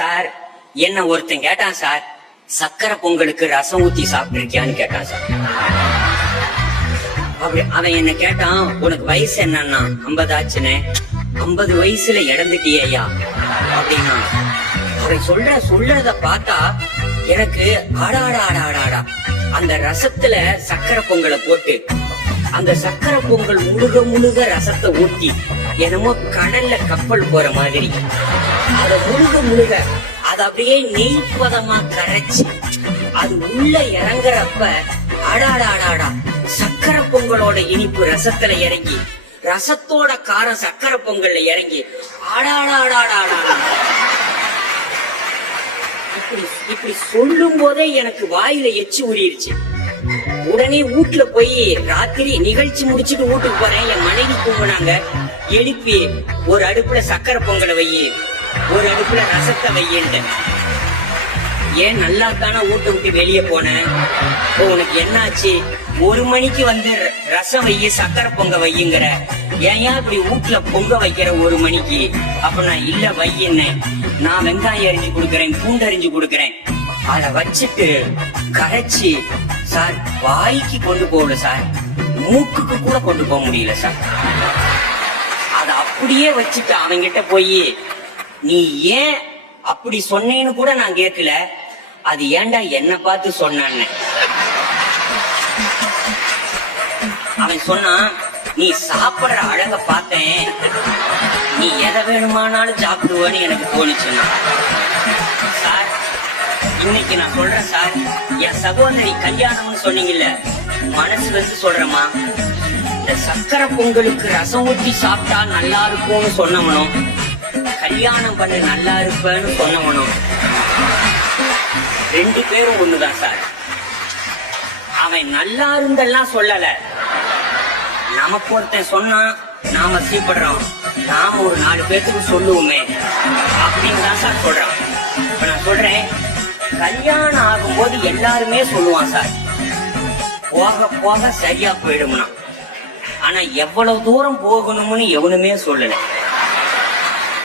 Sir என்ன ஒருத்தன் கேட்டான் சார், சக்கரை பொங்கலுக்கு ரசம் ஊத்தி சாப்பிட்டிருக்கியான்னு கேட்டான் சார். அப்படி அவன் என்ன கேட்டான், உனக்கு வயசு என்னன்னா 50 ஆச்சுன்னு. 50 வயசுல இறந்துட்டியா அப்படின்னா. அவன் சொல்றத பார்த்தா எனக்கு ஆடாடா அந்த ரசத்துல சக்கரை பொங்கலை போட்டு அந்த சக்கரை பொங்கல் முழுக ரசத்தை ஊத்தி என்னமோ கடல்ல கப்பல் போற மாதிரி அத முழுக அது அப்படியே நெய்ப்பதமா கரைச்சு அது உள்ள இறங்குறப்ப அடாடாடாடா சக்கரை பொங்கலோட இனிப்பு ரசத்துல இறங்கி ரசத்தோட காரம் சக்கரை பொங்கல்ல இறங்கி ஆடாடாடாடாடா. இப்படி சொல்லும் போதே எனக்கு வாயில எச்சி ஊறிடுச்சு. உடனே வீட்டுல போய் ராத்திரி நிகழ்ச்சி முடிச்சுட்டு வீட்டுக்கு போறேன். என் மனைவி தூங்குனாங்க. எழுப்பி ஒரு அடுப்புல சக்கரை பொங்கலை வையி, ஒரு அடுப்புல ரசத்தை வையின்னு. ஏன் நல்லா தானே வீட்டை விட்டு வெளியே போனேன், உனக்கு என்னாச்சு? 1 மணிக்கு வந்து ரசம் வையி சக்கரை பொங்க வையுங்கிற, ஏன் இப்படி வீட்டுல பொங்க வைக்கிற 1 மணிக்கு? அப்ப நான் இல்ல வையின்னு. நான் வெங்காயம் அரிஞ்சு கொடுக்கறேன், பூண்டு அரிஞ்சு கொடுக்கறேன். அத வச்சுட்டு கரைச்சி சார் வாய்க்கு கொண்டு போகல சார், மூக்குக்கு கூட கொண்டு போக முடியல சார். அத அப்படியே வச்சுட்டு அவங்கிட்ட போய் நீ ஏன் அப்படி சொன்னேன்னு கூட நான் கேட்கல, அது ஏன்டா என்ன பார்த்து சொன்னான்னு. அவன் சொன்னான், நீ சாப்பிடுற அழக பார்த்தேன், நீ எதை வேணுமானாலும் சாப்பிடுவேன்னு எனக்கு தோணுச்சுன்னா. சார் இன்னைக்கு நான் சொல்றேன் சார், என் சகோதரி கல்யாணம்னு சொன்னீங்கல்ல, மனசு வந்து சொல்றேம்மா, இந்த சக்கரை பொங்கலுக்கு ரசம் ஊத்தி சாப்பிட்டா நல்லா இருக்கும்னு சொன்னவனும், கல்யாணம் பண்ணு நல்லா இருப்பேன்னு சொன்னவனும் 2 பேரும் ஒண்ணுதான் சார். அவன் நல்லா இருந்தெல்லாம் சொல்லல, நமக்கு ஒருத்தன் சொன்னா நாம சீப்படுறோம், நாம ஒரு 4 பேருக்கு சொல்லுவோமே அப்படின்னு தான் சார் சொல்றான். இப்ப நான் சொல்றேன், கல்யாணம் ஆகும்போது எல்லாருமே சொல்லுவான் சார், போக போக சரியா போயிடும்னா. ஆனா எவ்வளவு தூரம் போகணும்னு எவனுமே சொல்லல.